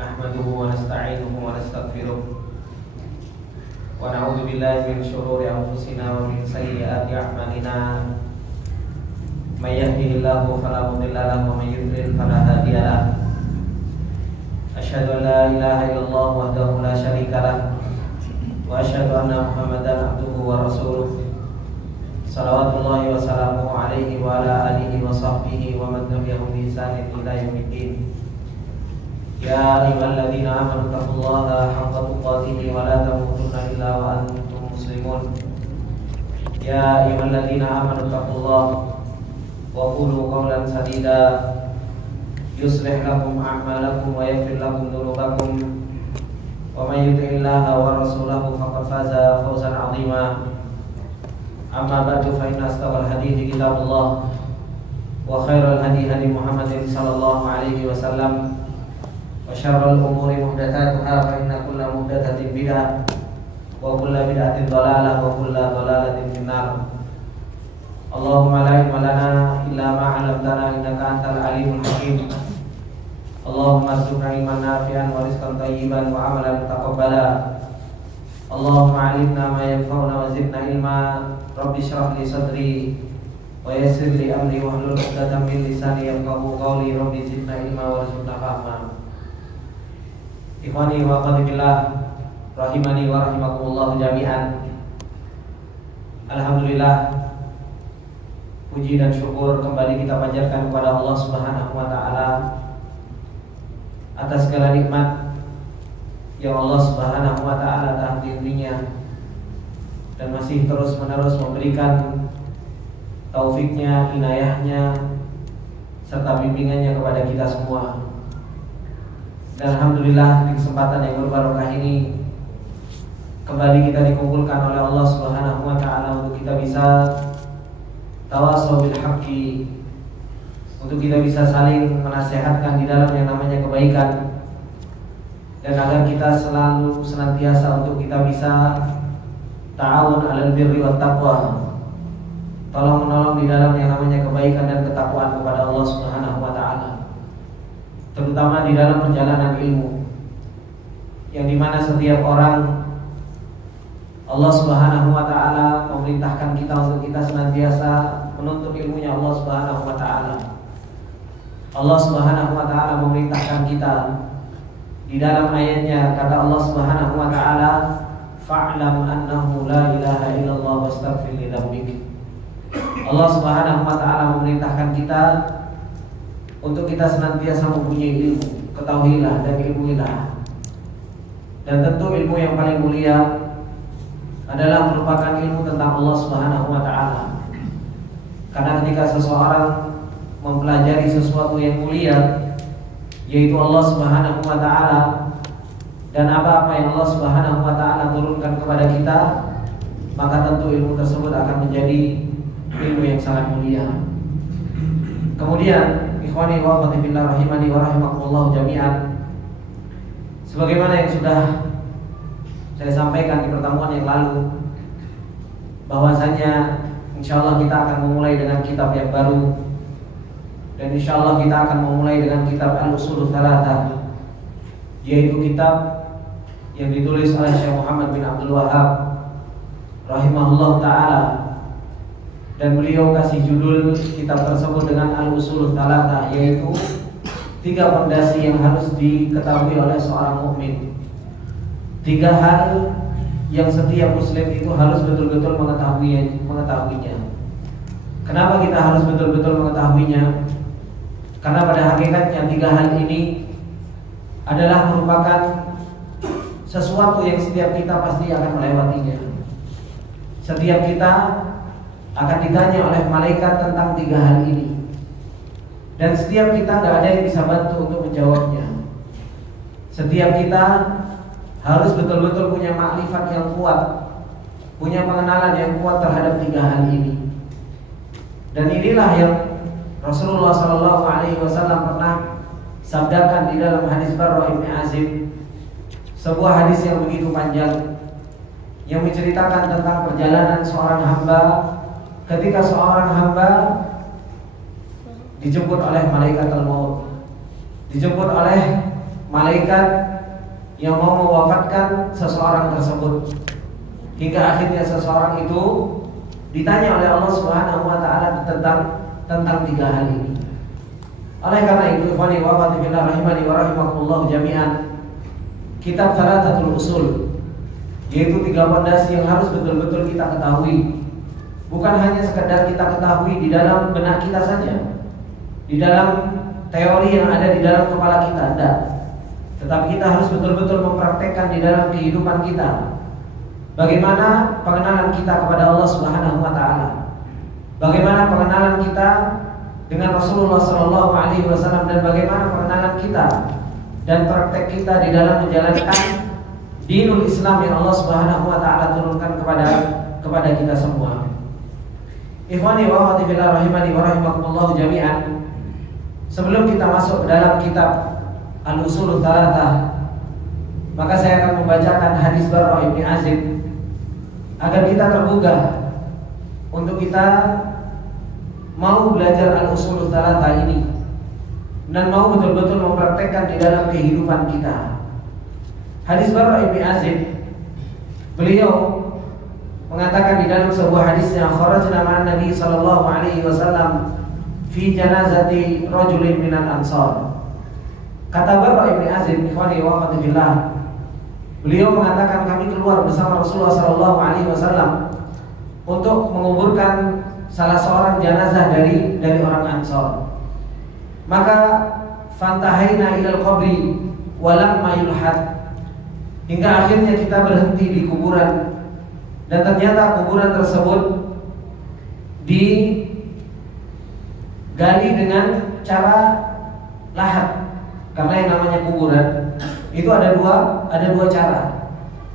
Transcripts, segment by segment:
nahmaduhu wa nasta'inuhu wa nastaghfiruh wa na'udzu billahi min shururi anfusina wa min sayyiati a'malina. May yahdihillahu fala mudilla lahu wa may yudlil fala hadiya lahu. Asyhadu an la ilaha illallah wahdahu la syarika lahu wa asyhadu anna Muhammadan abduhu wa rasuluh. Salawatullahi wa salamuhu alaihi wa ala alihi wa sahbihi wa man tabi'ahum bi ihsanin ila yaumiddin. Ya ayyuhalladzina amanu taqullaha haqqa tuqatih wa la tamutunna illa wa antum muslimun. Ya ayyuhalladzina amanu taqullaha wa qulu qawlan sadida yuslih lakum a'malakum wa yaghfir lakum dhunubakum wa may yuti'illaha wa rasulahu faqad faza fawzan 'azima. Amma ba'du, fa inna asdaqal hadithi kitabullah wa khairal hadi hadi Muhammadin sallallahu alaihi wasallam wa syarrul umuri muhdatsatuha fa inna kulla muhdatsatin bid'ah wa kulla bid'atin dhalalah wa kulla dhalalatin finnar. Allahumma la ilma lana illa ma 'allamtana innaka antal alimul hakim. Allahumma arzuqna ilman nafi'an wa rizqan thayyiban wa 'amalan mutaqabbala. Allahumma 'allimna ma yanfa'una wa zidna ilma. Rabbi shrah li sadri wa yassir li amri wahlul 'uqdatam min lisani yafqahu qawli. Rabbi zidna ilma warzuqna fahma. Ikhwani wa akhwati fillah, rahimani wa rahimakumullah jami'an. Alhamdulillah, puji dan syukur kembali kita panjatkan kepada Allah Subhanahu wa taala atas segala nikmat yang Allah Subhanahu wa taala tak henti-hentinya dan masih terus-menerus memberikan taufiknya, inayahnya serta bimbingannya kepada kita semua. Dan alhamdulillah, di kesempatan yang berbarokah ini kembali kita dikumpulkan oleh Allah Subhanahu wa taala untuk kita bisa tawasau bil haqqi, untuk kita bisa saling menasihatkan di dalam yang namanya kebaikan, dan agar kita selalu senantiasa untuk kita bisa ta'awun 'alal birri wat taqwa, tolong menolong di dalam yang namanya kebaikan dan ketakwaan kepada Allah Subhanahu wa taala, terutama di dalam perjalanan ilmu, yang dimana setiap orang Allah Subhanahu wa taala memerintahkan kita untuk kita senantiasa menuntut ilmunya Allah Subhanahu wa taala. Allah Subhanahu wa taala memerintahkan kita di dalam ayatnya, kata Allah Subhanahu wa taala, fa'lam annahu la ilaha illallah wastaghfir li dzambik. Allah Subhanahu wa taala memerintahkan kita untuk kita senantiasa mempunyai ilmu. Ketahuilah dan ilmuilah. Dan tentu ilmu yang paling mulia adalah merupakan ilmu tentang Allah Subhanahu wa taala. Karena ketika seseorang mempelajari sesuatu yang mulia, yaitu Allah Subhanahu wa taala, dan apa-apa yang Allah Subhanahu wa taala turunkan kepada kita, maka tentu ilmu tersebut akan menjadi ilmu yang sangat mulia. Kemudian, ikhwani wa akhwati fillah rahimani wa rahimakumullah jami'an, sebagaimana yang sudah saya sampaikan di pertemuan yang lalu, bahwasanya insyaallah kita akan memulai dengan kitab yang baru, dan insyaallah kita akan memulai dengan kitab Al-Ushul Tsalatsah, yaitu kitab yang ditulis oleh Syekh Muhammad bin Abdul Wahhab rahimahullah taala, dan beliau kasih judul kitab tersebut dengan Al-Ushul Tsalatsah, yaitu 3 pondasi yang harus diketahui oleh seorang mukmin. 3 hal yang setiap muslim itu harus betul-betul mengetahuinya. Kenapa kita harus betul-betul mengetahuinya? Karena pada hakikatnya 3 hal ini adalah merupakan sesuatu yang setiap kita pasti akan melewatinya. Setiap kita akan ditanya oleh malaikat tentang 3 hal ini, dan setiap kita gak ada yang bisa bantu untuk menjawabnya. Setiap kita harus betul-betul punya makrifat yang kuat, punya pengenalan yang kuat terhadap 3 hal ini. Dan inilah yang Rasulullah SAW pernah sabdakan di dalam hadis Barra Ibn Azib, sebuah hadis yang begitu panjang, yang menceritakan tentang perjalanan seorang hamba ketika seorang hamba dijemput oleh malaikat al-maut, dijemput oleh malaikat yang mau mewafatkan seseorang tersebut, hingga akhirnya seseorang itu ditanya oleh Allah Subhanahu wa taala tentang tiga hal ini. Oleh karena itu, ikhwani wa akhwati fillah rahimani wa rahimakumullah jami'an, kitab Thalathatul Usul, yaitu tiga pondasi yang harus betul-betul kita ketahui. Bukan hanya sekedar kita ketahui di dalam benak kita saja, di dalam teori yang ada di dalam kepala kita, tidak. Tetapi kita harus betul-betul mempraktekkan di dalam kehidupan kita. Bagaimana pengenalan kita kepada Allah Subhanahu wa taala? Bagaimana pengenalan kita dengan Rasulullah sallallahu alaihi wasallam, dan bagaimana pengenalan kita dan praktek kita di dalam menjalankan dinul Islam yang Allah Subhanahu wa taala turunkan kepada kita semua. Ikhwani wa akhwati fillah rahimani wa rahimakumullah jami'an. Sebelum kita masuk ke dalam kitab Al-Usulul Thalathah, maka saya akan membacakan hadis Barra ibn Azib agar kita tergugah untuk kita mau belajar Al-Usulul Thalathah ini dan mau betul-betul mempraktekkan di dalam kehidupan kita. Hadis Barra ibn Azib, beliau mengatakan di dalam sebuah hadisnya, kharajna ma'an Nabi sallallahu alaihi wasallam fi janazati rajulin minal ansar. Kata Barra ibn Azib, ikhwani wa akhwati fillah, beliau mengatakan kami keluar bersama Rasulullah sallallahu alaihi wasallam untuk menguburkan salah seorang jenazah dari orang Ansar. Maka fantahaina ilal qabri walam mayulhad, hingga akhirnya kita berhenti di kuburan, dan ternyata kuburan tersebut digali dengan cara lahat. Karena yang namanya kuburan itu ada dua cara.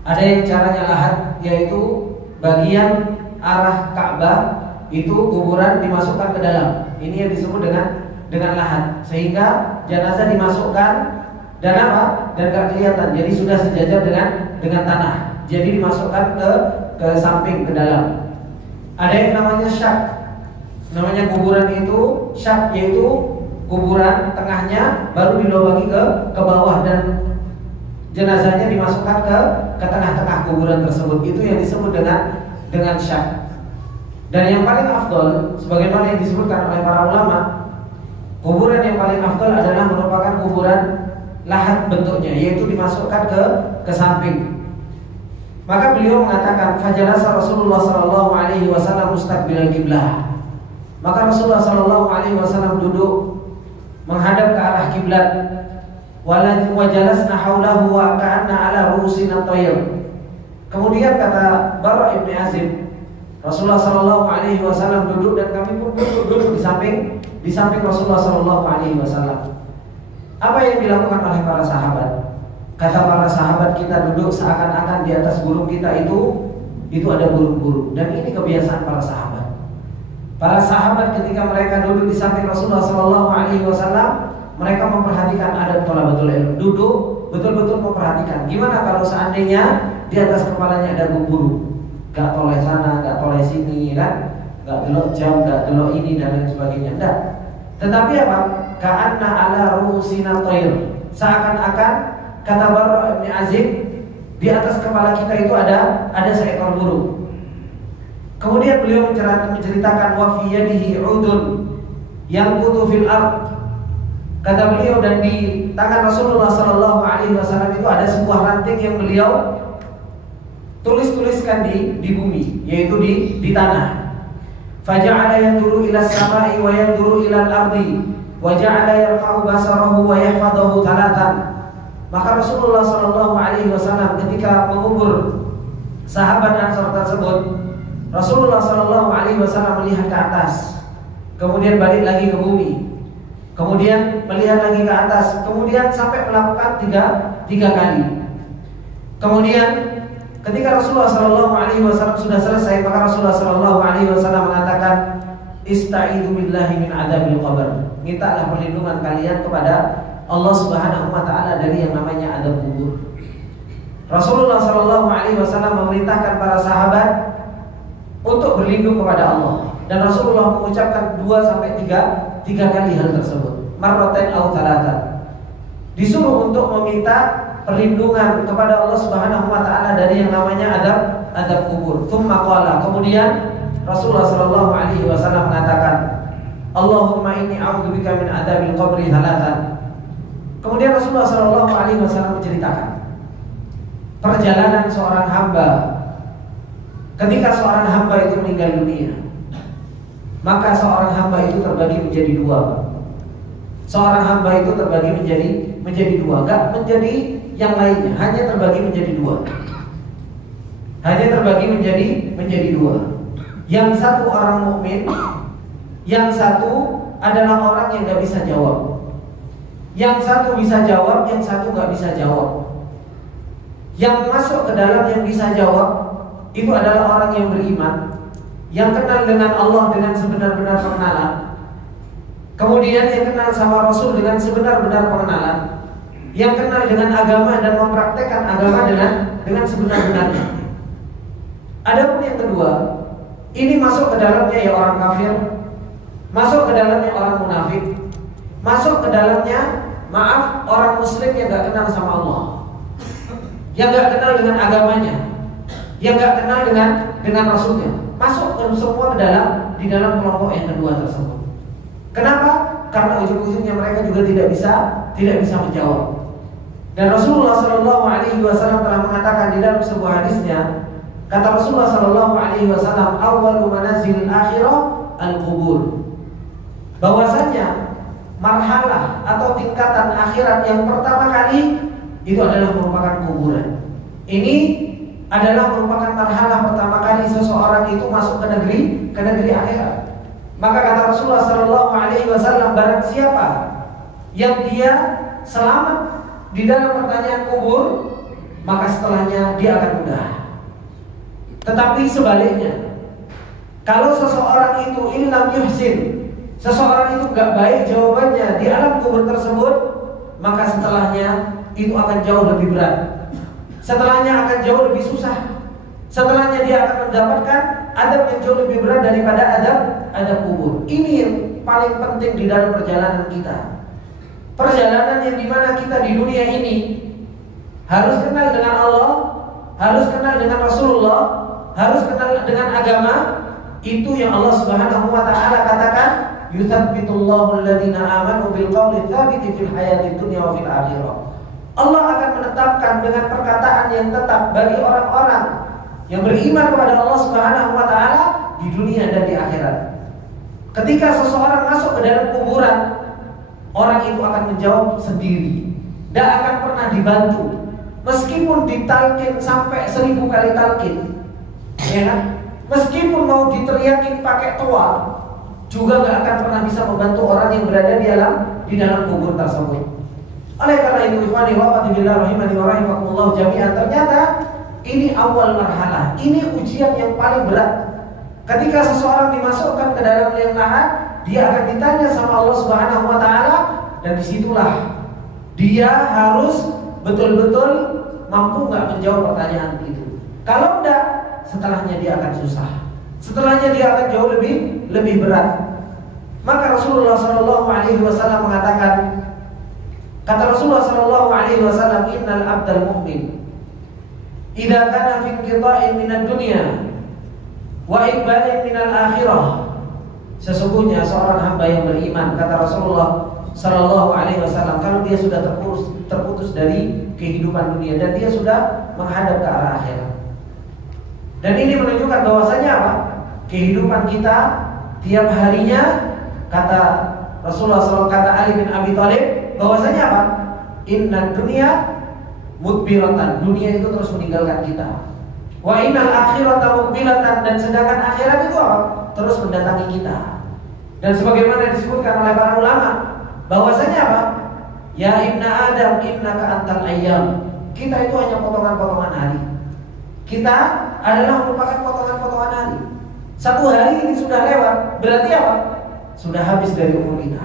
Ada yang caranya lahat, yaitu bagian arah Ka'bah itu kuburan dimasukkan ke dalam. Ini yang disebut dengan lahat, sehingga jenazah dimasukkan dan dan gak kelihatan, jadi sudah sejajar dengan tanah. Jadi dimasukkan ke samping, ke dalam. Ada yang namanya syak. Namanya kuburan itu syak, yaitu kuburan tengahnya baru dilobangi ke bawah dan jenazahnya dimasukkan ke tengah-tengah kuburan tersebut. Itu yang disebut dengan syak. Dan yang paling afdol, sebagaimana yang disebutkan oleh para ulama, kuburan yang paling afdol adalah merupakan kuburan lahat bentuknya, yaitu dimasukkan ke samping. Maka beliau mengatakan, fajalasa Rasulullah sallallahu alaihi wasallam mustaqbilal qiblah. Maka Rasulullah sallallahu alaihi wasallam duduk menghadap ke arah kiblat. Wa jalasna haulahu wa ka'anna ala ru'usina tayr. Kemudian kata Barra ibn Azib, Rasulullah sallallahu alaihi wasallam duduk dan kami pun duduk di samping Rasulullah sallallahu alaihi wasallam. Apa yang dilakukan oleh para sahabat? Kata para sahabat, kita duduk seakan-akan di atas burung kita itu ada burung-burung. Dan ini kebiasaan para sahabat. Para sahabat ketika mereka duduk di samping Rasulullah sallallahu alaihi wasallam, mereka memperhatikan adab thalabatul ilm. Duduk betul-betul memperhatikan. Gimana kalau seandainya di atas kepalanya ada burung? Gak toleh sana, gak toleh sini, kan? Gak delok jam, gak delok ini dan lain sebagainya. Enggak. Tetapi apa? Ka'anna ala ru'usina tayr. Seakan-akan, kata Barra ibn Azib, di atas kepala kita itu ada seekor burung. Kemudian beliau menceritakan wa fi yadihi 'udun yanqutu fil ard. Kata beliau, dan di tangan Rasulullah sallallahu alaihi wasallam itu ada sebuah ranting yang beliau tuliskan di bumi, yaitu di tanah. Faja'ala yanzuru ila as-sama'i wa yanzuru ila al-ardi wa ja'ala yarfa'u basarahu wa yahfaduhu thalathan. Maka Rasulullah sallallahu alaihi wasallam ketika mengubur sahabat Ansar tersebut, Rasulullah sallallahu alaihi wasallam melihat ke atas, kemudian balik lagi ke bumi, kemudian melihat lagi ke atas, kemudian sampai melakukan tiga kali. Kemudian ketika Rasulullah sallallahu alaihi wasallam sudah selesai, maka Rasulullah sallallahu alaihi wasallam mengatakan, Ista'idu billahi min adabil qabr. Mintalah perlindungan kalian kepada Allah Subhanahu wa taala dari yang namanya adab kubur. Rasulullah sallallahu alaihi wasallam memerintahkan para sahabat untuk berlindung kepada Allah, dan Rasulullah mengucapkan 2 sampai 3 kali hal tersebut. Marratan aw thalathan. disuruh untuk meminta perlindungan kepada Allah Subhanahu wa taala dari yang namanya adab kubur. Tsumma qala, kemudian Rasulullah sallallahu alaihi wasallam mengatakan, Allahumma inni a'udzubika min adzabil qabri thalathan. Kemudian Rasulullah sallallahu alaihi wasallam menceritakan perjalanan seorang hamba ketika seorang hamba itu meninggal dunia. Maka seorang hamba itu terbagi menjadi dua. Seorang hamba itu terbagi menjadi dua, enggak menjadi yang lainnya, hanya terbagi menjadi dua. Hanya terbagi menjadi dua. Yang satu orang mukmin, yang satu adalah orang yang nggak bisa jawab. Yang satu bisa jawab, yang satu nggak bisa jawab. Yang masuk ke dalam yang bisa jawab itu adalah orang yang beriman, yang kenal dengan Allah dengan sebenar-benar pengenalan. Kemudian yang kenal sama Rasul dengan sebenar-benar pengenalan, yang kenal dengan agama dan mempraktekkan agama dengan sebenar-benarnya. Adapun yang kedua, ini masuk ke dalamnya ya orang kafir, masuk ke dalamnya orang munafik, masuk ke dalamnya orang muslim yang gak kenal sama Allah, yang gak kenal dengan agamanya, yang gak kenal dengan Rasulnya, masuk semua di dalam kelompok yang kedua tersebut. Kenapa? Karena ujung-ujungnya mereka juga tidak bisa menjawab. Dan Rasulullah Shallallahu Alaihi Wasallam telah mengatakan di dalam sebuah hadisnya, kata Rasulullah Shallallahu Alaihi Wasallam, awwalu manazilil akhirah al-qubur. Bahwasanya marhalah atau tingkatan akhirat yang pertama kali itu adalah merupakan kuburan. Ini adalah merupakan marhalah pertama kali seseorang itu masuk ke negeri akhirat. Maka kata Rasulullah Shallallahu Alaihi Wasallam, barang siapa yang dia selamat di dalam pertanyaan kubur, maka setelahnya dia akan mudah. Tetapi sebaliknya, kalau seseorang itu illam yuhsin, seseorang itu gak baik jawabannya di alam kubur tersebut, maka setelahnya itu akan jauh lebih berat. Setelahnya akan jauh lebih susah. Setelahnya dia akan mendapatkan adab yang jauh lebih berat daripada adab kubur. Ini yang paling penting di dalam perjalanan kita. Perjalanan yang dimana kita di dunia ini harus kenal dengan Allah, harus kenal dengan Rasulullah, harus kenal dengan agama. Itu yang Allah Subhanahu wa taala katakan, yutsabbitullahu alladziina aamanu bil qawli tsabiti fil hayatid dunya wa fil akhirah. Allah akan menetapkan dengan perkataan yang tetap bagi orang-orang yang beriman kepada Allah Subhanahu wa taala di dunia dan di akhirat. Ketika seseorang masuk ke dalam kuburan, orang itu akan menjawab sendiri, tidak akan pernah dibantu. Meskipun ditalkin sampai 1000 kali talkin, ya kan? Meskipun mau diteriakin pakai toa, juga nggak akan pernah bisa membantu orang yang berada di dalam kubur tersebut. Oleh karena itu, ikhwani wa akhwati billah rahimani wa rahimakumullah jami'an, ternyata ini awal marhalah, ini ujian yang paling berat. Ketika seseorang dimasukkan ke dalam liang lahat, dia akan ditanya sama Allah Subhanahu wa taala, dan disitulah dia harus betul-betul mampu nggak menjawab pertanyaan itu. Kalau enggak, setelahnya dia akan susah. Setelahnya dia akan jauh lebih berat. Maka Rasulullah Shallallahu Alaihi Wasallam mengatakan, kata Rasulullah Shallallahu Alaihi Wasallam, innal abdal mu'min idza kana fi inqita'in minad dunya wa iqbalin minal akhirah. Sesungguhnya seorang hamba yang beriman, kata Rasulullah Sallallahu Alaihi Wasallam, kalau dia sudah terputus dari kehidupan dunia dan dia sudah menghadap ke arah akhirat. Dan ini menunjukkan bahwasanya apa? Kehidupan kita tiap harinya, kata Rasulullah SAW, kata Ali bin Abi Thalib, bahwasanya apa? Inna dunya mudbiratan, dunia itu terus meninggalkan kita. Wa innal akhirata muqbilatan, dan sedangkan akhirat itu apa? Terus mendatangi kita. Dan sebagaimana disebutkan oleh para ulama, bahwasanya apa? Ya ibna Adam innaka antal ayyam. Kita itu hanya potongan-potongan hari. Kita adalah merupakan potongan-potongan hari. Satu hari ini sudah lewat, berarti apa? Sudah habis dari umur kita.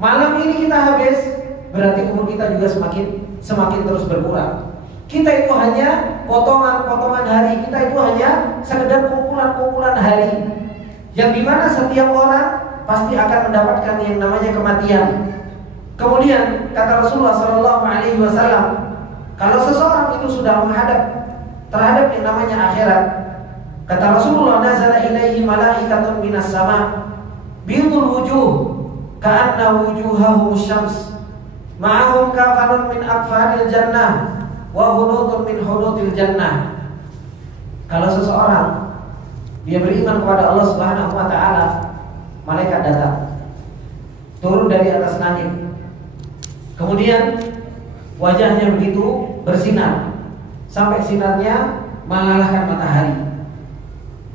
Malam ini kita habis, berarti umur kita juga semakin terus berkurang. Kita itu hanya potongan-potongan hari. Kita itu hanya sekedar kumpulan-kumpulan hari, yang dimana setiap orang pasti akan mendapatkan yang namanya kematian. Kemudian kata Rasulullah Shallallahu Alaihi Wasallam, kalau seseorang itu sudah menghadap terhadap yang namanya akhirat, kata Rasulullah, nazala ilaihi malaikatun minas sama, bidul wujuh, ka'anna wujuhahum syams, ma'ahum kafanun min akfanil jannah, wa hunutun min hunutil jannah. Kalau seseorang dia beriman kepada Allah Subhanahu wa taala, malaikat datang turun dari atas langit. Kemudian wajahnya begitu bersinar sampai sinarnya mengalahkan matahari.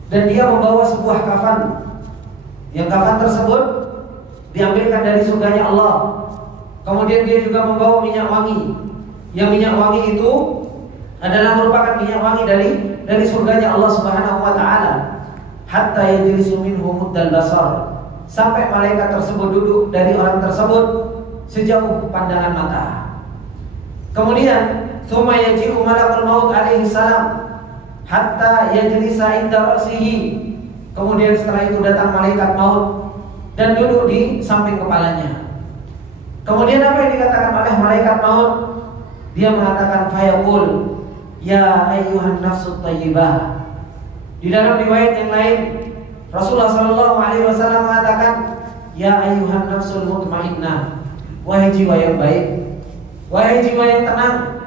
Dan dia membawa sebuah kafan. Yang kafan tersebut diambilkan dari surganya Allah. Kemudian dia juga membawa minyak wangi. Yang minyak wangi itu adalah merupakan minyak wangi dari surganya Allah Subhanahu wa taala. Hatta yajlisu minhu muddal basar, sampai malaikat tersebut duduk dari orang tersebut sejauh pandangan mata. Kemudian tsumma yaji'u malakul maut alaihi salam hatta yajlisa inda ra'sihi. Kemudian setelah itu datang malaikat maut dan duduk di samping kepalanya. Kemudian apa yang dikatakan oleh malaikat maut? Dia mengatakan fayaqul ya ayyuhan nafsut thayyibah. Di dalam riwayat yang lain Rasulullah Shallallahu Alaihi Wasallam mengatakan ya ayyuhan nafsul mutmainnah, wahai jiwa yang baik, wahai jiwa yang tenang.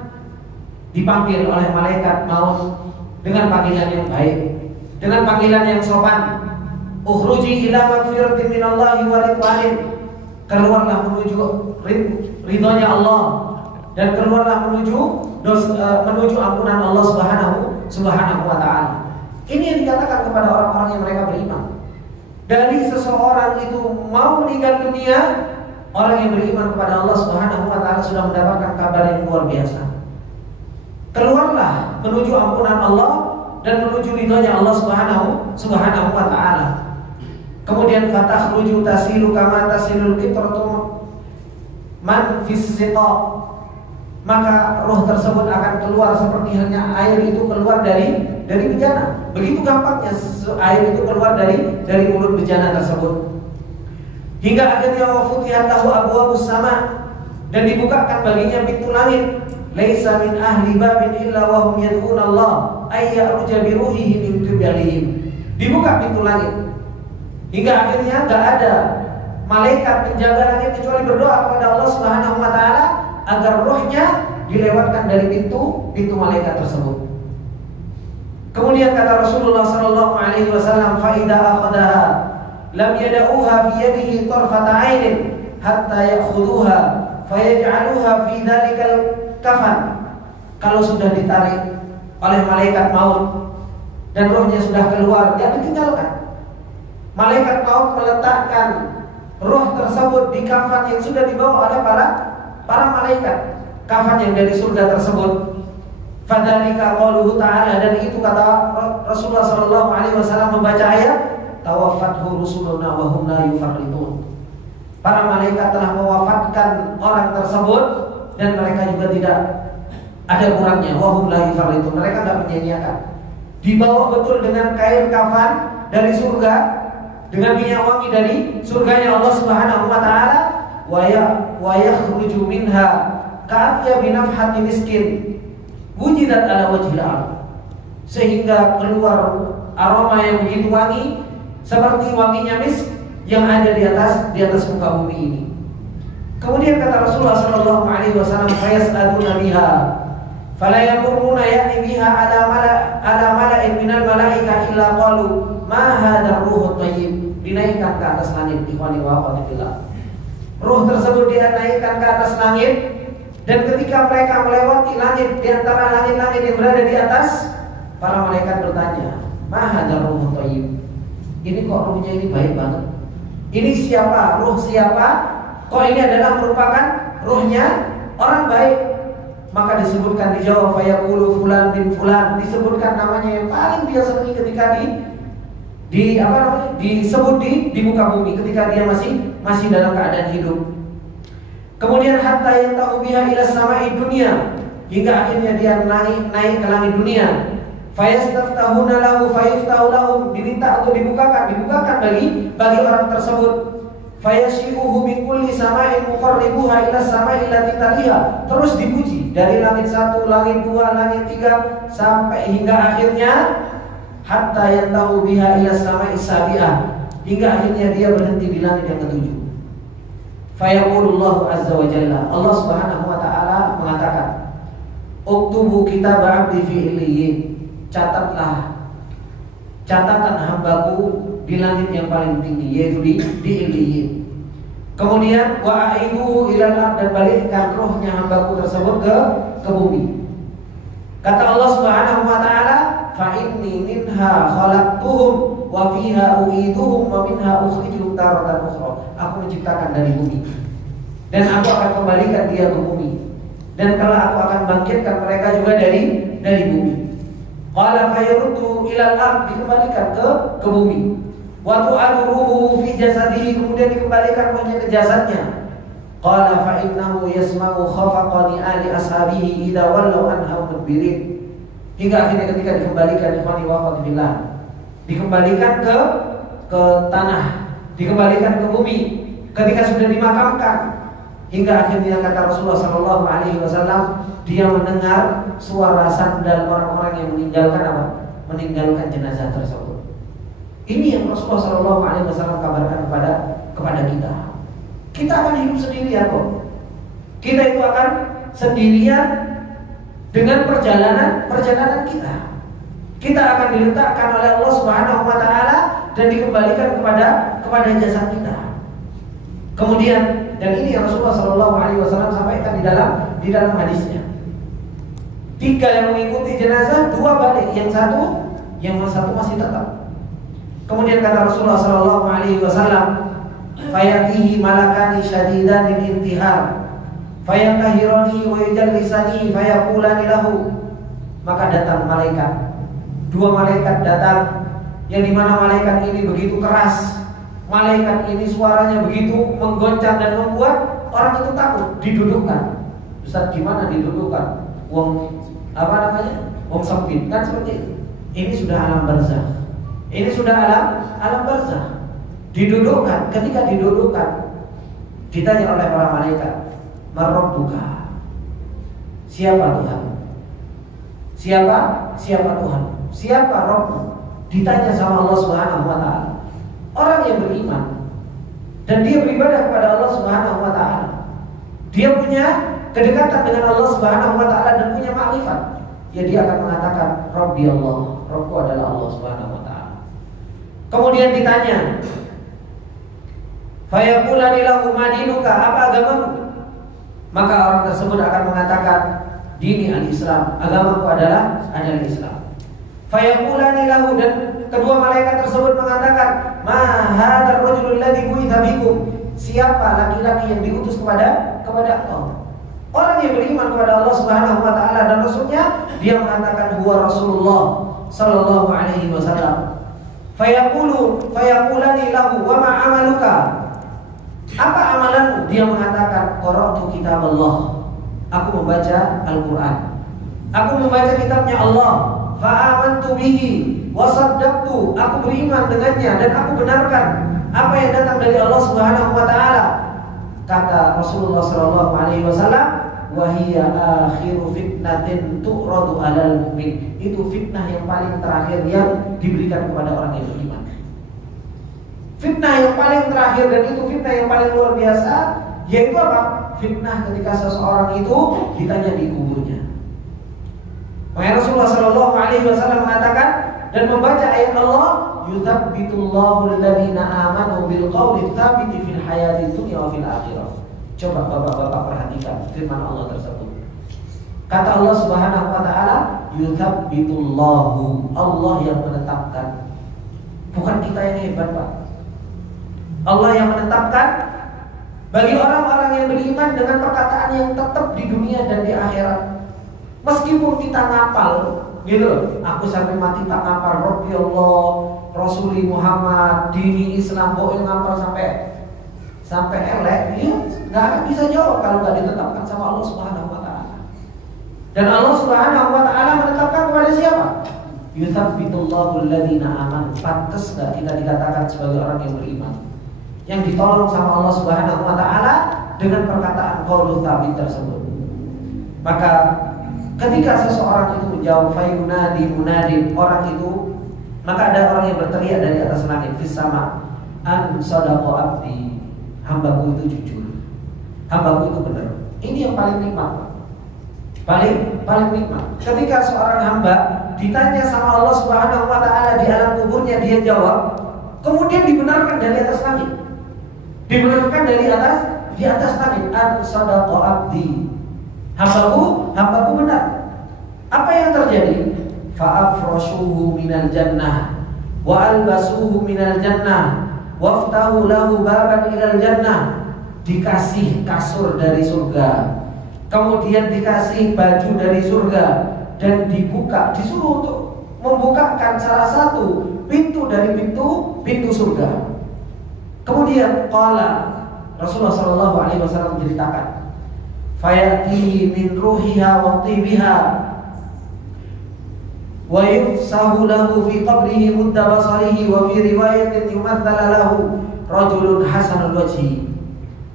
Dipanggil oleh malaikat maut dengan panggilan yang baik, dengan panggilan yang sopan. Ukhruji ila magfiratin minallahi wa ridwanin, keluarlah menuju ridhonya Allah dan keluarlah menuju ampunan Allah Subhanahu wa taala. Ini yang dikatakan kepada orang-orang yang mereka beriman. Dari seseorang itu mau meninggal dunia, orang yang beriman kepada Allah Subhanahu wa taala sudah mendapatkan kabar yang luar biasa. Keluarlah menuju ampunan Allah dan menuju ridhonya Allah Subhanahu wa taala. Kemudian fatakhruju tasilu kama tasilul qitratu man fis siqa, maka roh tersebut akan keluar seperti halnya air itu keluar dari bejana. Begitu gampangnya air itu keluar dari mulut bejana tersebut. Hingga akhirnya wafutihat lahu abwabus sama, dan dibukakan baginya pintu langit. Laisa min ahli babin illa wa hum yad'una Allah ay ya'ruja bi ruhihi min qibalihim. Dibuka pintu langit. Hingga akhirnya enggak ada malaikat penjaga langit kecuali berdoa kepada Allah Subhanahu wa taala agar rohnya dilewatkan dari pintu malaikat tersebut. Kemudian kata Rasulullah sallallahu alaihi wasallam, fa idza akhadaha lam yad'uha fi yadihi tarfata 'ainin hatta ya'khudhuha fayaj'aluha fi dhalikal kafan. Kalau sudah ditarik oleh malaikat maut dan rohnya sudah keluar, jangan ditinggalkan. Malaikat maut meletakkan roh tersebut di kafan yang sudah dibawa oleh para malaikat, kafan yang dari surga tersebut. Fadzalika qauluhu ta'ala, dan itu kata Rasulullah sallallahu alaihi wasallam membaca ayat tawaffathu rusuluna wa hum la yufarritun. Para malaikat telah mewafatkan orang tersebut dan mereka juga tidak ada kurangnya. Wa hum la yufarritun, mereka enggak menyia-nyiakan. Dibawa betul dengan kain kafan dari surga, dengan minyak wangi dari surganya Allah Subhanahu wa taala, wa yakhruju minha ka'atya binafhati miskin wujidat ala wajhil ardh, sehingga keluar aroma yang begitu wangi seperti wanginya misk yang ada di atas muka bumi ini. Kemudian kata Rasulullah sallallahu alaihi wasallam, fayas'aluna biha fala yamurruna ya'ti biha ala mala'in minal malaika illa qalu ma hadzal ruhut thayyib. Dinaikkan ke atas langit, ikhwani wa akhwati fillah. Ruh tersebut dinaikkan ke atas langit. Dan ketika mereka melewati langit, di antara langit-langit yang berada di atas, para malaikat bertanya, "Mahadar ruh thayyib?" Ini kok ruhnya ini baik banget. Ini siapa? Ruh siapa? Kok ini adalah merupakan ruhnya orang baik? Maka disebutkan, dijawab, fayaqulu fulan bin fulan, disebutkan namanya yang paling dia senangi ketika disebut di muka bumi ketika dia masih dalam keadaan hidup. Kemudian hatta yantahu biha ila sama'i dunya, hingga akhirnya dia naik ke langit dunia. Fayastaftahuna lahu fayuftahu lahum, diminta untuk dibukakan bagi orang tersebut. fayashi'uhu min kulli sama'in muqarribuha ila sama'il lati taliha. Terus dipuji dari langit 1, langit 2, langit 3 sampai hingga akhirnya hatta yantahu biha ila sama'is sabi'ah, hingga akhirnya dia berhenti di langit yang ke-7. Fayaqulullahu azza wa jalla, Allah Subhanahu wa taala mengatakan, "Uktubu kitab 'abdi fi illiyin." Catatlah catatan hambaku di langit yang paling tinggi, yaitu di illiyin. Kemudian wa aidu ilal ard, dan balikkan rohnya hambaku tersebut ke bumi. Kata Allah Subhanahu wa taala, fa inni minha khalaqtuhum wa fiha u'iduhum wa minha ukhrijuhum taratan ukhra. Aku menciptakan dari bumi dan aku akan kembalikan dia ke bumi, dan kelak aku akan bangkitkan mereka juga dari bumi. Qala fayaruddu ilal ard, dikembalikan ke bumi. Wa tu'aduruhu fi jasadihi, kemudian dikembalikan rohnya ke jasadnya. Qala fa innahu yasma'u khafaqani ali ashabihi idza wallaw anha mudbirin. Hingga akhirnya ketika dikembalikan ikhwani wa akhwati fillah, dikembalikan ke tanah, dikembalikan ke bumi, ketika sudah dimakamkan, hingga akhirnya kata Rasulullah sallallahu alaihi wasallam, dia mendengar suara sandal orang-orang yang meninggalkan apa? Meninggalkan jenazah tersebut. Ini yang Rasulullah sallallahu alaihi wasallam kabarkan kepada kita. Kita akan hidup sendirian kok. Kita itu akan sendirian dengan perjalanan kita. Kita akan diletakkan oleh Allah Subhanahu wa taala dan dikembalikan kepada jasad kita. Kemudian, dan ini yang Rasulullah sallallahu alaihi wasallam sampaikan di dalam hadisnya. 3 yang mengikuti jenazah, 2 balik, yang satu masih tetap. Kemudian kata Rasulullah sallallahu alaihi wasallam, fayatihi malakani syadidanil intihar fayantahirani wa yujallisani fayaqulani lahu. Maka datang malaikat, 2 malaikat datang, yang dimana malaikat ini begitu keras, malaikat ini suaranya begitu menggoncang dan membuat orang itu takut. Didudukkan. Ustaz, gimana didudukkan? Wong sempit kan seperti itu. Ini sudah alam barzakh. Ini sudah alam barzakh. Didudukkan. Ketika didudukkan, ditanya oleh para malaikat, "Marabbuka?" Siapa Tuhan? Siapa Tuhan? Siapa Rabbmu? Ditanya sama Allah Subhanahu wa taala. Orang yang beriman dan dia beribadah kepada Allah Subhanahu wa taala, dia punya kedekatan dengan Allah Subhanahu wa taala dan punya makrifat, ya dia akan mengatakan Rabbi Allah, Rabbku adalah Allah Subhanahu wa taala. Kemudian ditanya, fayaqulani lahu ma dinuka, apa agamamu? Maka orang tersebut akan mengatakan dini al-Islam, agamaku adalah Islam. Fayaqulani lahu, dan kedua malaikat tersebut mengatakan, ma hadzal rajulul ladzi bu'itsa bikum, siapa laki-laki yang diutus kepada Allah? Orang yang beriman kepada Allah Subhanahu wa taala dan Rasulnya, dia mengatakan huwa Rasulullah sallallahu alaihi wasallam. Fayaqulani lahu wa ma amaluka, apa amalanmu? Dia mengatakan qara'tu kitab Allah, aku membaca Al-Qur'an, aku membaca kitabnya Allah. Fa'amantu bihi wa saddaqtu, aku beriman dengannya dan aku benarkan apa yang datang dari Allah Subhanahu wa taala. Kata Rasulullah sallallahu alaihi wasallam, wa hiya akhiru fitnatin tu'radu 'alal mu'min, itu fitnah yang paling terakhir yang diberikan kepada orang yang beriman. Fitnah yang paling terakhir, dan itu fitnah yang paling luar biasa, yaitu apa? Fitnah ketika seseorang itu ditanya di kuburnya. Maka Rasulullah sallallahu alaihi wasallam mengatakan dan membaca ayat Allah, yutsabbitullahu alladziina aamanu bil qawli tsabiti fil hayati dunya wa fil akhirah. Coba Bapak-bapak perhatikan firman Allah tersebut. Kata Allah Subhanahu wa taala, yutsabbitullahu, Allah yang menetapkan. Bukan kita yang hebat, Pak. Allah yang menetapkan bagi orang-orang yang beriman dengan perkataan yang tetap di dunia dan di akhirat. Meskipun kita ngapal, gitu, aku sampai mati tak ngapal Rabbi Allah, Rasuli Muhammad, dini Islam, pokoknya ngapal sampai elek, ya nggak akan bisa jawab kalau nggak ditetapkan sama Allah Subhanahu wa taala. Dan Allah Subhanahu wa taala menetapkan kepada siapa? Yutsabbitullahu alladziina aamanu. Pantas nggak kita dikatakan sebagai orang yang beriman? yang ditolong sama Allah Subhanahu wa taala dengan perkataan qaulul tsabit tersebut. Maka ketika seseorang itu menjawab fayunadi munadin, orang itu, maka ada orang yang berteriak dari atas langit fis sama, an sadaqa abdi, hambaku itu jujur, hambaku itu benar. Ini yang paling nikmat, paling nikmat. Ketika seorang hamba ditanya sama Allah Subhanahu wa taala di alam kuburnya, dia jawab, kemudian dibenarkan dari atas langit. Dibenarkan di atas langit, an sadaqa abdi, hambaku benar. Apa yang terjadi? Fa'afrashuhu minal jannah wa albasuhu minal jannah waftahu lahu baban ilal jannah. Dikasih kasur dari surga, kemudian dikasih baju dari surga, dan disuruh untuk membukakan salah satu pintu dari pintu surga. Kemudian qala, Rasulullah sallallahu alaihi wasallam menceritakan, fayatihi min ruhiha wa tibiha wa yufsahu lahu fi qabrihi mudda basarihi wa fi riwayatin yumatsala lahu rajulun hasanul wajhi.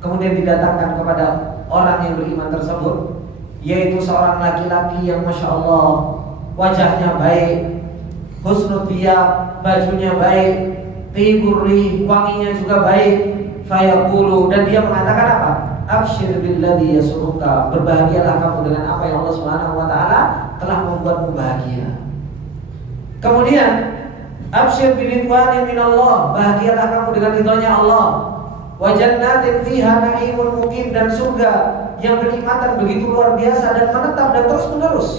Kemudian didatangkan kepada orang yang beriman tersebut, yaitu seorang laki-laki yang Masya Allah wajahnya baik, husnul thiyab, bajunya baik, tiburri, wanginya juga baik, fayaqulu, dan dia mengatakan apa? Absyir billadzi yasuruka, berbahagialah kamu dengan apa yang Allah Subhanahu wa taala telah membuatmu bahagia. Kemudian absyir biridwani minallah, bahagialah kamu dengan ridhonya Allah. Wa jannatin fiha na'imun muqim, dan surga yang kenikmatan begitu luar biasa dan menetap dan terus menerus.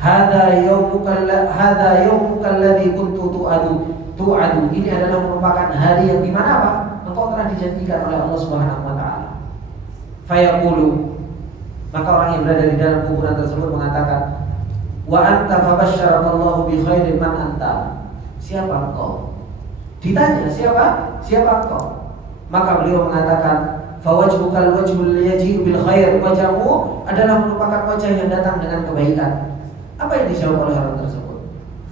Hadza yaumuka alladzi kuntu tu'adu. Ini adalah merupakan hari yang di mana apa? Engkau telah dijanjikan oleh Allah Subhanahu wa taala. Fayaqulu, maka orang yang berada di dalam kuburan tersebut mengatakan, wa anta fabasyarakallahu bi khairin man anta. Siapa engkau? Ditanya siapa engkau? Maka beliau mengatakan, fawajhukal wajhul yaji'u bil khair, wajahmu adalah merupakan wajah yang datang dengan kebaikan. Apa yang dijawab oleh orang tersebut?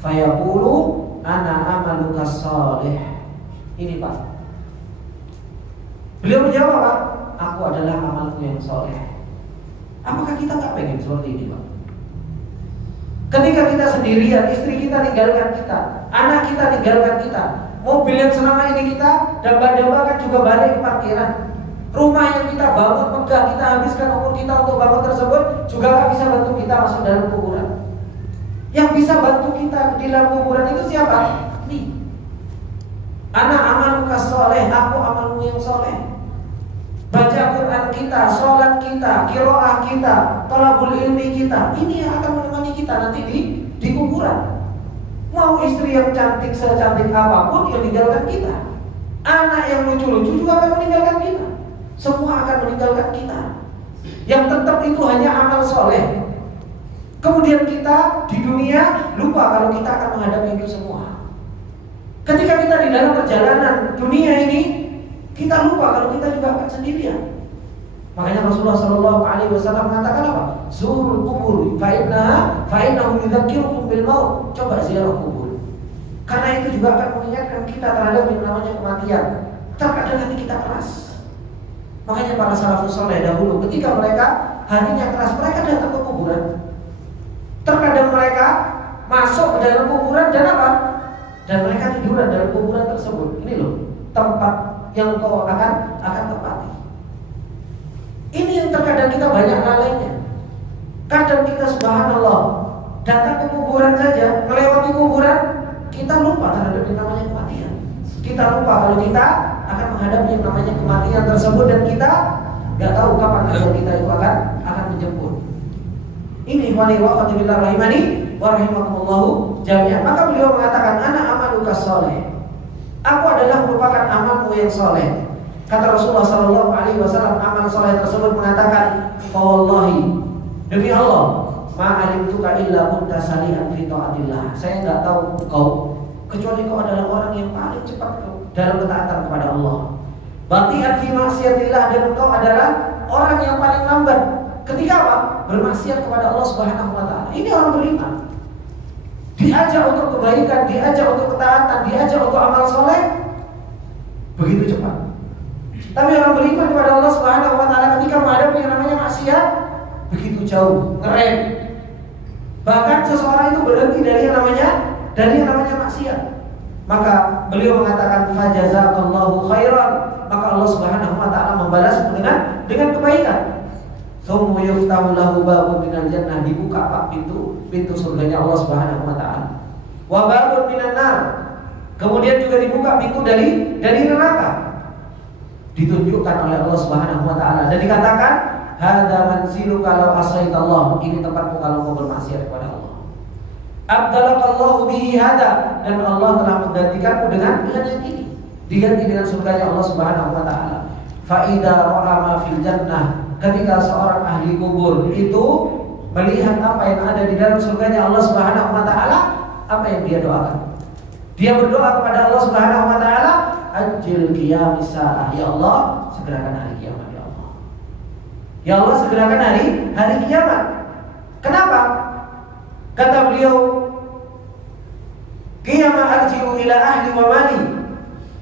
Fayaqulu ana amaluka shalih. Ini Pak, beliau menjawab apa? Aku adalah amalku yang soleh. Apakah kita nggak pengen seperti ini Pak? Ketika kita sendirian, istri kita ninggalkan kita, anak kita ninggalkan kita, mobil yang selama ini kita dambakan juga balik ke parkiran, rumah yang kita bangun megah, kita habiskan umur kita untuk bangun tersebut juga nggak bisa bantu kita masuk dalam kuburan. Yang bisa bantu kita di dalam kuburan itu siapa? Nih, anak amaluka soleh, aku amalmu yang soleh. Baca Quran kita, sholat kita, qiraah kita, thalabul ilmi kita, ini yang akan menemani kita nanti di kuburan. Mau istri yang cantik secantik apapun yang meninggalkan kita, anak yang lucu-lucu juga akan meninggalkan kita, semua akan meninggalkan kita. Yang tetap itu hanya amal soleh. Kemudian kita di dunia lupa kalau kita akan menghadapi itu semua. Ketika kita di dalam perjalanan dunia ini, kita lupa kalau kita juga akan sendirian. Makanya Rasulullah Shallallahu Alaihi Wasallam mengatakan apa? Zurul kubur, fa'innahu yudzakirukum bil maut. Coba ziarah kubur, karena itu juga akan mengingatkan kita terhadap yang namanya kematian. Terkadang hati kita keras. Makanya para salafus saleh dahulu, ketika mereka hatinya keras, mereka datang ke kuburan. Terkadang mereka masuk ke dalam kuburan dan apa? Dan mereka tiduran dalam kuburan tersebut. Ini loh tempat yang kau akan tempati. Ini yang terkadang kita banyak lalainya. Kadang kita subhanallah datang ke kuburan saja, melewati kuburan, kita lupa terhadap yang namanya kematian. Kita lupa kalau kita akan menghadapi yang namanya kematian tersebut, dan kita nggak tahu kapan ajal kita itu akan menjemput. Ini ikhwani wa akhwati billah rahimani wa rahimakumullahu jami'an. Maka beliau mengatakan, ana amaluka sholeh, aku adalah merupakan amalmu yang soleh. Kata Rasulullah Sallallahu Alaihi Wasallam, amal soleh tersebut mengatakan, fawallahi, demi Allah, ma'alimtuka illa kunta salihan fi ta'atillah. Saya nggak tahu kau kecuali kau adalah orang yang paling cepat dalam ketaatan kepada Allah. Bati'an fi maksiatillah, dan engkau adalah orang yang paling lambat ketika apa? Bermaksiat kepada Allah Subhanahu wa taala. Ini orang beriman. Diajak untuk kebaikan, diajak untuk ketaatan, diajak untuk amal soleh, begitu cepat. Tapi orang beriman kepada Allah Subhanahu wa taala ketika menghadapi yang namanya maksiat begitu jauh, ngerem. Bahkan seseorang itu berhenti dari yang namanya maksiat. Maka beliau mengatakan fajazakallahu khairan, maka Allah Subhanahu wa taala membalasmu dengan kebaikan. Tsumma yuftahu lahu babun minal jannah, dibuka Pak pintu surganya Allah Subhanahu wa taala. Wa babun minan nar, kemudian juga dibuka pintu dari neraka. Ditunjukkan oleh Allah Subhanahu wa taala dan dikatakan hadza manzilu kalau asaitallah, ini tempatmu kalau mau bermaksiat kepada Allah. Abdalakallahu bihi hada, dan Allah telah menggantikanmu dengan yang ini, diganti dengan surganya Allah Subhanahu wa taala. Fa idza ra'a ma fil jannah, ketika seorang ahli kubur itu melihat apa yang ada di dalam surganya Allah Subhanahu wa taala, apa yang dia doakan? Dia berdoa kepada Allah Subhanahu wa taala, ajil qiyamis saah, ya Allah, segerakan hari kiamat ya Allah. Ya Allah, segerakan hari kiamat. Kenapa? Kata beliau, qiyama arji'u ila ahli wa mali,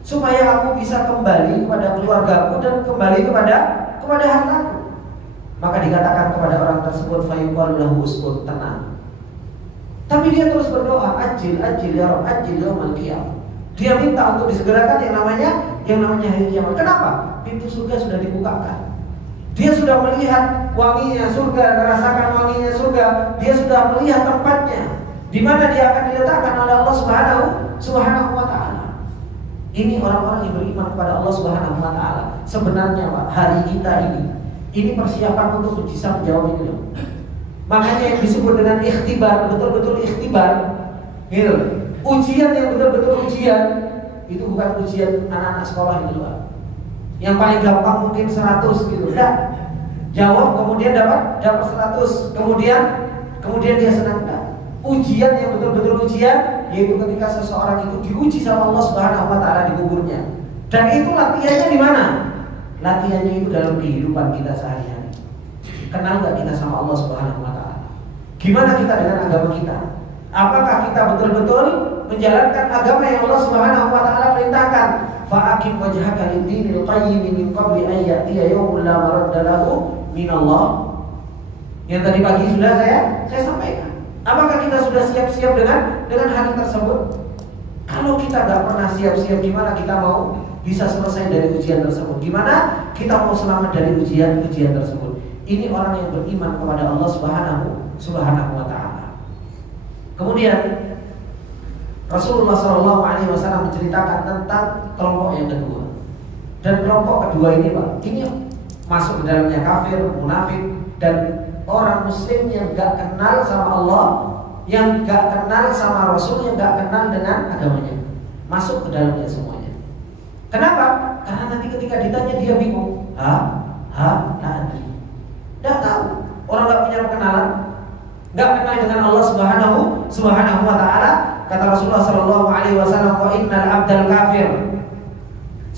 supaya aku bisa kembali kepada keluargaku dan kembali kepada hartaku. Maka dikatakan kepada orang tersebut, fayuqalu lahu uskun, tenang. Tapi dia terus berdoa, ajil ya Rabb, ajil yaumal qiyamah. Dia minta untuk disegerakan yang namanya hari kiamat. Kenapa? Pintu surga sudah dibukakan. Dia sudah melihat wanginya surga, merasakan wanginya surga. Dia sudah melihat tempatnya di mana dia akan diletakkan oleh Allah Subhanahu wa taala. Ini orang-orang yang beriman kepada Allah Subhanahu wa taala. Sebenarnya Pak, hari kita ini persiapan untuk bisa menjawab ini loh. Makanya yang disebut dengan ikhtibar, betul-betul ikhtibar, gitu. Ujian yang betul-betul ujian, itu bukan ujian anak-anak sekolah itu Pak. Yang paling gampang mungkin 100 gitu. Enggak. Jawab kemudian dapat 100. Kemudian dia senang. Enggak. Ujian yang betul-betul ujian, yaitu ketika seseorang itu diuji sama Allah Subhanahu wa taala di kuburnya. Dan itu latihannya di mana? Latihannya itu dalam kehidupan kita sehari-hari. Kenal enggak kita sama Allah Subhanahu wa taala? Gimana kita dengan agama kita? Apakah kita betul-betul menjalankan agama yang Allah Subhanahu wa taala perintahkan? Fa'aqim wajhaka lid-dinil qayyim min qabli an ya'tiya yawmun la maradda lahu min Allah. Yang tadi pagi sudah saya sampaikan. Apakah kita sudah siap-siap dengan hal tersebut? Kalau kita nggak pernah siap-siap, gimana kita mau bisa selesai dari ujian tersebut? Gimana kita mau selamat dari ujian tersebut? Ini orang yang beriman kepada Allah Subhanahu wa taala. Kemudian Rasulullah SAW menceritakan tentang kelompok yang kedua. Dan kelompok kedua ini Pak, ini masuk ke dalamnya kafir, munafik, dan orang muslim yang gak kenal sama Allah, yang gak kenal sama Rasul, yang gak kenal dengan agamanya, masuk ke dalamnya semuanya. Kenapa? Karena nanti ketika ditanya dia bingung. Nanti gak tahu. Orang gak punya pengenalan, gak kenal dengan Allah Subhanahu wa taala. Kata Rasulullah SAW, wa innal abdal kafir,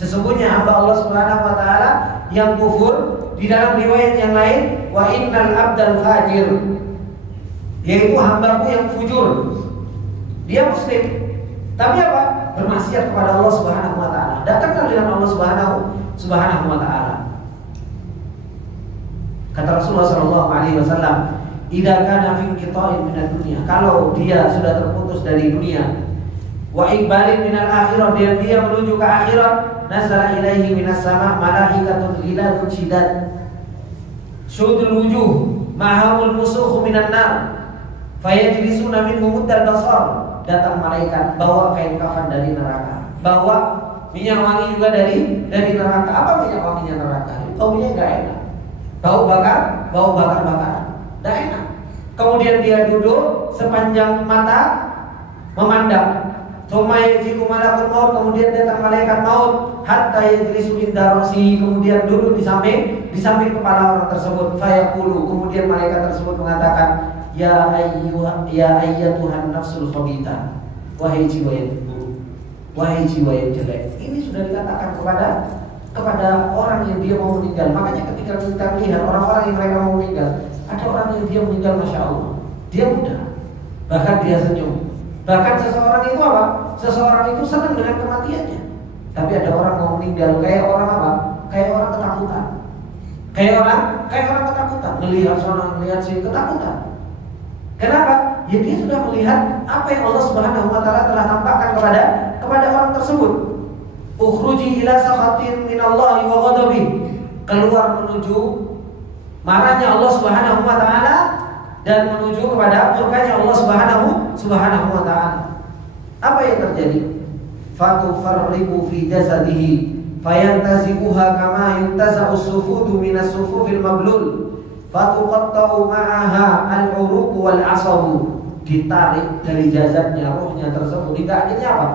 sesungguhnya hamba Allah Subhanahu wa taala yang kufur. Di dalam riwayat yang lain, wa innal abdal fajir, yaitu hambaku yang fujur. Dia muslim, tapi apa? Bermaksiat kepada Allah Subhanahu wa taala. Dan kenal dengan Allah Subhanahu wa taala. Kata Rasulullah SAW, idza kana fi inqita'in minad dunya, kalau dia sudah terputus dari dunia, wa iqbalin minal akhirah, dan dia menuju ke akhirat, nazala ilaihi minas sama' malaikatun ghiladun syidad syudul wujuh ma'hamul musuh minan nar fayajlisuna minhu muddal basar. Datang malaikat bawa kain kafan dari neraka, bawa minyak wangi juga dari neraka. Apa minyak wanginya neraka? Baunya enggak enak, bau bakar-bakaran, enggak enak. Kemudian dia duduk sepanjang mata memandang. Yaji'u malakul maut, kemudian datang malaikat maut, hatta yajlisu inda ra'si, kemudian duduk di samping kepala orang tersebut. Fayaqulu, kemudian malaikat tersebut mengatakan, ya ayyatuhan nafsul khabithah, wahai jiwa yang buruk, wahai jiwa yang jelek. Ini sudah dikatakan kepada orang yang dia mau meninggal. Makanya ketika kita melihat orang-orang yang mereka mau meninggal, ada orang yang dia meninggal, masya Allah, dia muda, bahkan dia senyum. Bahkan seseorang itu apa? Seseorang itu senang dengan kematiannya. Tapi ada orang mau meninggal kayak orang apa? Kayak orang ketakutan. Kayak orang ketakutan, melihat sana, melihat sini, ketakutan. Kenapa? Ya dia sudah melihat apa yang Allah Subhanahu wa taala telah tampakkan kepada orang tersebut. Ukhruji ila sakhatin minallahi wa ghadabi. Keluar menuju marahnya Allah Subhanahu wa taala dan menuju kepada murkanya Allah Subhanahu wa taala. Apa yang terjadi? Fatufarriqu fi jasadihi fayantazi'uha kama yuntaza'u as-sufudu minas sufufil mablul fatuqatta'u ma'aha al-uruq wal 'asabu. Ditarik dari jasadnya, rohnya tersebut. Hingga akhirnya apa?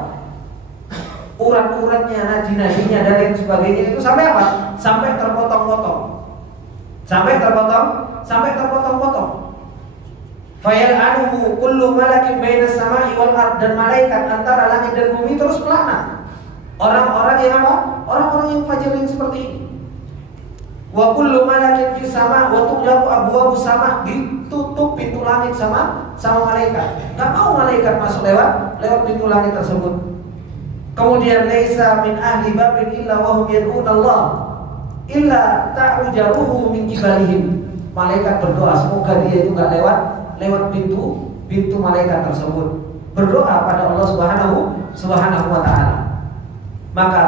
Urat-uratnya, nadi-nadinya dan lain sebagainya itu sampai apa? Sampai terpotong-potong. Sampai terpotong-potong. Fayal'anuhu kullu malakin bainas sama'i wal ard, dan malaikat antara langit dan bumi terus melaknat orang-orang yang apa? Orang-orang yang fajir yang seperti ini. Wa kullu malakin fis sama' wa tughlaqu abwabus sama', ditutup pintu langit sama malaikat. Enggak mau malaikat masuk lewat pintu langit tersebut. Kemudian laisa min ahli babin illa wa hum yad'una Allah illa ta'rujaruhu min kibalihim. Malaikat berdoa semoga dia itu enggak lewat pintu malaikat tersebut. Berdoa pada Allah Subhanahu wa taala. Maka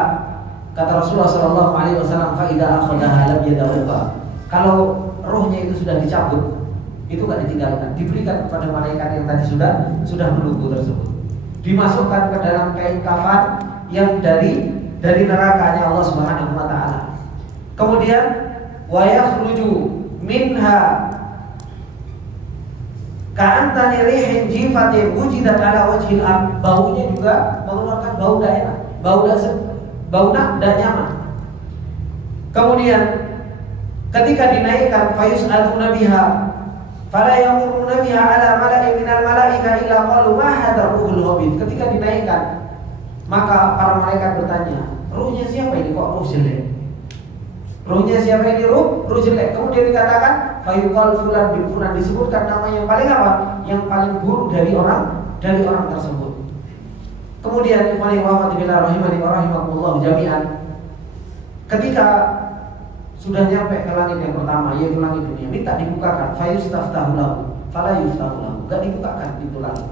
kata Rasulullah sallallahu alaihi wasallam, fa idza akhadha lam yadauha. Kalau rohnya itu sudah dicabut, itu enggak ditinggalkan, diberikan kepada malaikat yang tadi sudah menunggu tersebut. Dimasukkan ke dalam kain kafan yang dari nerakanya Allah Subhanahu wa taala. Kemudian wa yakhruju minha ka'antani rihin jifatin wujidat ala wajhil ard. Baunya juga mengeluarkan bau tidak enak, bau tidak nyaman. Kemudian ketika dinaikkan fayus'aluna biha fala yamuruna biha ala mala'i minal malaika illa qalu ma hadzal ruhul habib. Ketika dinaikkan, maka para malaikat bertanya, ruhnya siapa ini kok ruh jelek? Ruhnya siapa ini ruh jelek? Kemudian dikatakan fayuqal fulan bin fulan, disebutkan nama yang paling apa? Yang paling buruk dari orang tersebut. Kemudian ikhwani wa akhwati billah rahimani wa rahimakumullah jami'an, ketika sudah nyampe ke langit yang pertama, yaitu langit dunia, minta dibukakan, fayustaftahu lahu fala yuftahu lahu, enggak dibukakan pintu langit.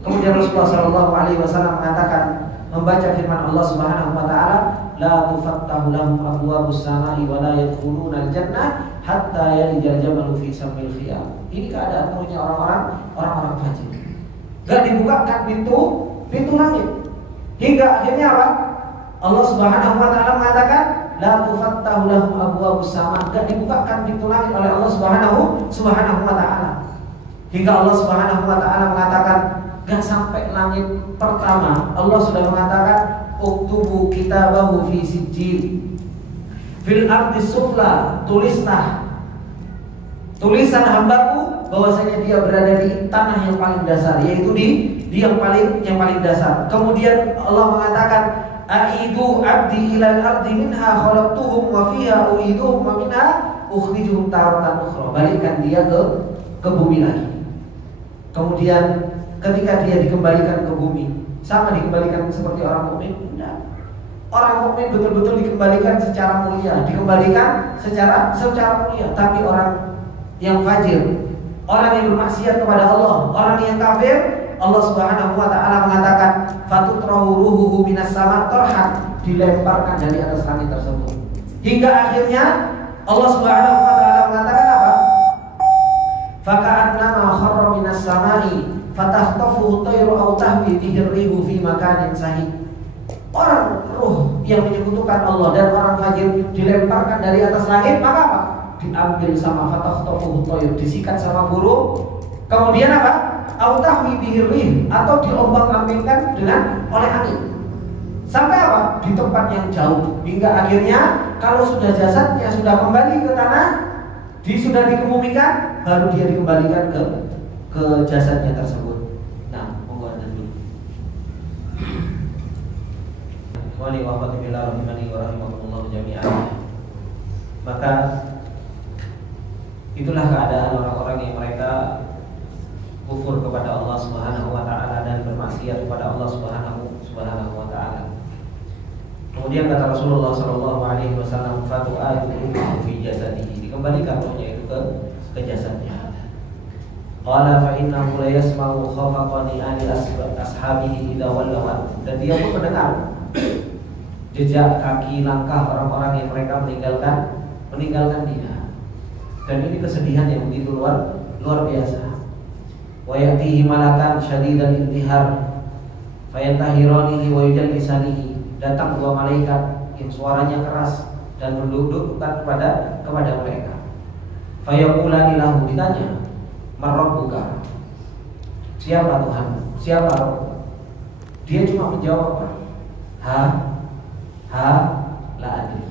Kemudian Rasulullah sallallahu alaihi wasallam mengatakan, membaca firman Allah Subhanahu wa taala, la tufattahu lahum abwabus samai wa la yadkhuluna al-jannah hatta yalijal jamalu fi samil khiyam. Ini keadaan ruhnya orang-orang fajir. Enggak dibukakan pintu langit. Hingga akhirnya apa? Allah Subhanahu wa taala mengatakan, la tufattahu lahum abwabus sama, enggak dibukakan pintu langit oleh Allah Subhanahu wa taala. Hingga Allah Subhanahu wa taala mengatakan, enggak sampai langit pertama Allah sudah mengatakan, uktubu kitabahu fi sijil fil ardi sufla, tulislah tulisan hambaku bahwasanya dia berada di tanah yang paling dasar, yaitu di yang paling dasar. Kemudian Allah mengatakan, aidu abdi ilal ardi minha khalaqtuhum wa fiha uiduhum wa minha ukhrijuhum taratan ukhra. Balikkan dia ke bumi lagi. Kemudian ketika dia dikembalikan ke bumi, sama dikembalikan seperti orang mukmin? Tidak. Orang mukmin betul-betul dikembalikan secara mulia, dikembalikan secara mulia. Tapi orang yang fajir, orang yang bermaksiat kepada Allah, orang yang kafir, Allah Subhanahu wa taala mengatakan, fatutrahu ruhuhu minas sama tarhan, dilemparkan dari atas langit tersebut. Hingga akhirnya Allah Subhanahu wa taala mengatakan apa? Faka'annama kharra minas samai fatahtafuhu tayru aw tahwi bihi rihu fi makanin sahih. Orang ruh yang menyekutukan Allah dan orang fajir dilemparkan dari atas langit, maka apa? Diambil sama fatahtafuhu tayru, disikat sama burung. Kemudian apa? Autahwi bihirrih, atau diombang-ambingkan oleh angin. Sampai apa? Di tempat yang jauh. Hingga akhirnya kalau sudah jasadnya sudah kembali ke tanah, sudah dikebumikan, baru dia dikembalikan ke jasadnya tersebut. Nah, monggo dulu. Wali wa fatibillah rahimani wa rahimakumullah jami'an. Maka itulah keadaan orang-orang yang mereka kufur kepada Allah Subhanahu wa taala dan bermaksiat kepada Allah Subhanahu wa taala. Kemudian kata Rasulullah sallallahu alaihi wasallam, fatu'atu fi jasadihi, dikembalikan rohnya itu ke jasadnya. Qala fa innahu la yasma'u khafaqani ali ashabihi idza wallaw, dan dia pun mendengar jejak kaki langkah orang-orang yang mereka meninggalkan dia. Dan ini kesedihan yang begitu luar biasa. Wa ya'tihi malakan syadidal intihar fayantahiranihi wa yujallisanihi, datang dua malaikat yang suaranya keras dan mendudukkan kepada mereka. Fayaqulani lahu, ditanya, man rabbuka, siapa Tuhan, siapa Rabb? Dia cuma menjawab, ha la adri.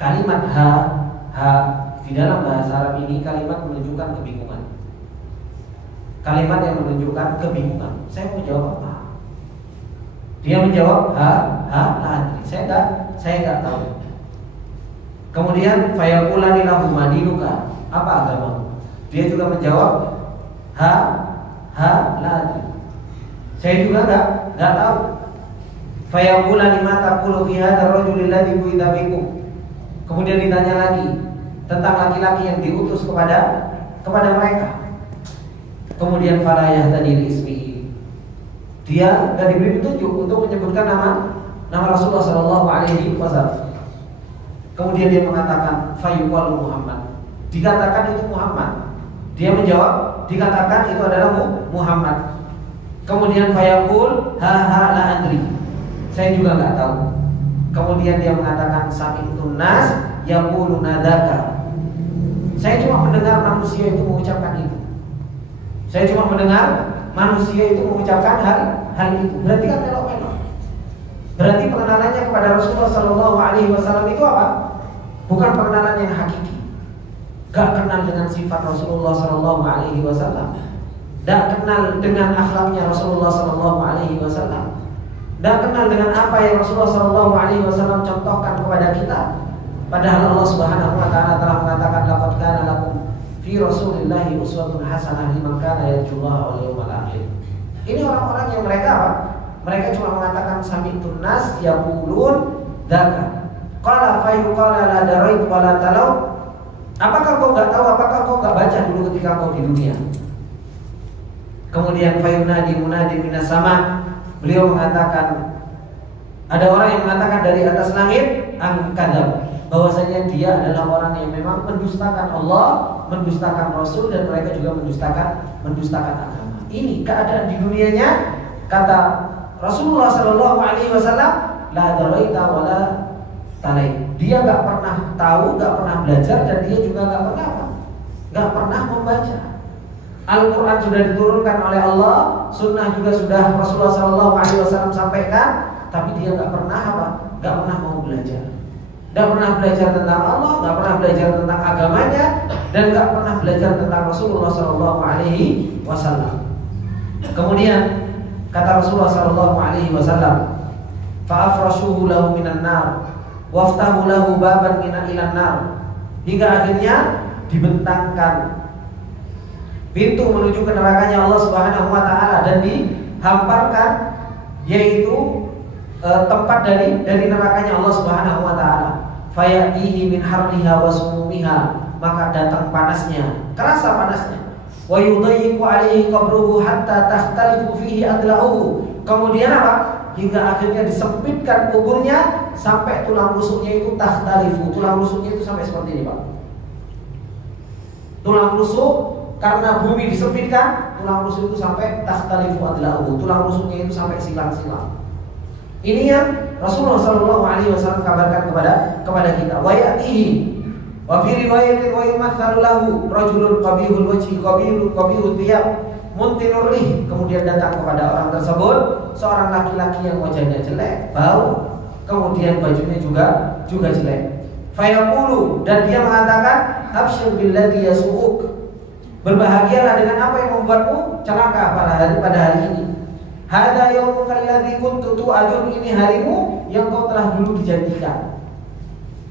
Kalimat ha di dalam bahasa Arab ini kalimat menunjukkan kebingungan. Kalimat yang menunjukkan kebingungan. Saya mau jawab apa? Dia menjawab ha la adri. Saya enggak tahu. Kemudian fayaqulani lahu madinuka, apa agamamu? Dia juga menjawab ha la adri. Saya juga enggak tahu. Fayaqulani ma taqulu fi hadzal rajulil ladzi bu'itha bikum. Kemudian ditanya lagi tentang laki-laki yang diutus kepada mereka. Kemudian fala yahtadi ismihi, dia enggak diberi petunjuk untuk menyebutkan nama Rasulullah sallallahu alaihi wasallam. Kemudian dia mengatakan fayuqalu Muhammad, dikatakan itu Muhammad. Dia menjawab, dikatakan itu adalah Muhammad. Kemudian fayaqul ha la adri, saya juga enggak tahu. Kemudian dia mengatakan sami'tun nas yaquluna dzaka, saya cuma mendengar manusia itu mengucapkan itu. Saya cuma mendengar manusia itu mengucapkan hal itu. Berarti kan melok-melok. Berarti pengenalannya kepada Rasulullah sallallahu alaihi wasallam itu apa? Bukan pengenalan yang hakiki. Gak kenal dengan sifat Rasulullah sallallahu alaihi wasallam. Gak kenal dengan akhlaknya Rasulullah sallallahu alaihi wasallam. Gak kenal dengan apa yang Rasulullah sallallahu alaihi wasallam contohkan kepada kita. Padahal Allah Subhanahu wa taala telah mengatakan laqad kana lakum fi Rasulillahi uswatun hasanah liman kana yarjullaha wal yawmal akhir. Ini orang-orang yang mereka apa? Mereka cuma mengatakan sami'tun nas yaqulun dzaka. Qala fa yuqala la daraitu wa la talau. Apakah kau enggak tahu? Apakah kau enggak baca dulu ketika kau di dunia? Kemudian fa yunadi munadi minas sama. Beliau mengatakan, ada orang yang mengatakan dari atas langit ang-kadzab, bahwasanya dia adalah orang yang memang mendustakan Allah, mendustakan Rasul, dan mereka juga mendustakan agama. Ini keadaan di dunianya. Kata Rasulullah sallallahu alaihi wasallam, la daraita wala talai. Dia enggak pernah tahu, enggak pernah belajar, dan dia juga enggak pernah membaca. Al-Quran sudah diturunkan oleh Allah, Sunnah juga sudah Rasulullah sallallahu alaihi wasallam sampaikan, tapi dia enggak pernah apa? Enggak pernah mau belajar. Tidak pernah belajar tentang Allah, tidak pernah belajar tentang agamanya, dan tidak pernah belajar tentang Rasulullah sallallahu alaihi wasallam. Kemudian kata Rasulullah sallallahu alaihi wasallam, fa'afrashuhu lahu minan nar waftahu lahu baban minan ilan nar, hingga akhirnya dibentangkan pintu menuju ke nerakanya Allah Subhanahu wa taala dan dihamparkan, yaitu tempat dari nerakanya Allah Subhanahu wa taala. Fayatihi min harriha wa sumumiha, maka datang panasnya, kerasa panasnya. Wa yudayyiqu alaihi qabruhu hatta takhtalifu fihi adla'uhu. Kemudian apa? Hingga akhirnya disempitkan kuburnya sampai tulang rusuknya itu takhtalifu. Tulang rusuknya itu sampai seperti ini, Pak. Tulang rusuk karena bumi disempitkan, tulang rusuk itu sampai takhtalifu adla'uhu. Tulang rusuknya itu sampai silang-silang. Ini yang Rasulullah sallallahu alaihi wasallam kabarkan kepada kita. Wa ya'tihi wa fi riwayatin wa yumathalu lahu rajulun qabihul wajhi qabihul thiyab muntinur rih. Kemudian datang kepada orang tersebut seorang laki-laki yang wajahnya jelek, bau, kemudian bajunya juga jelek. Fayaqulu, dan dia mengatakan absyir billadzi yasu'uk, berbahagialah dengan apa yang membuatmu celaka pada hari ini. Hada yaumuka alladzi kuntu tu'adun, ini harimu yang kau telah dulu dijanjikan.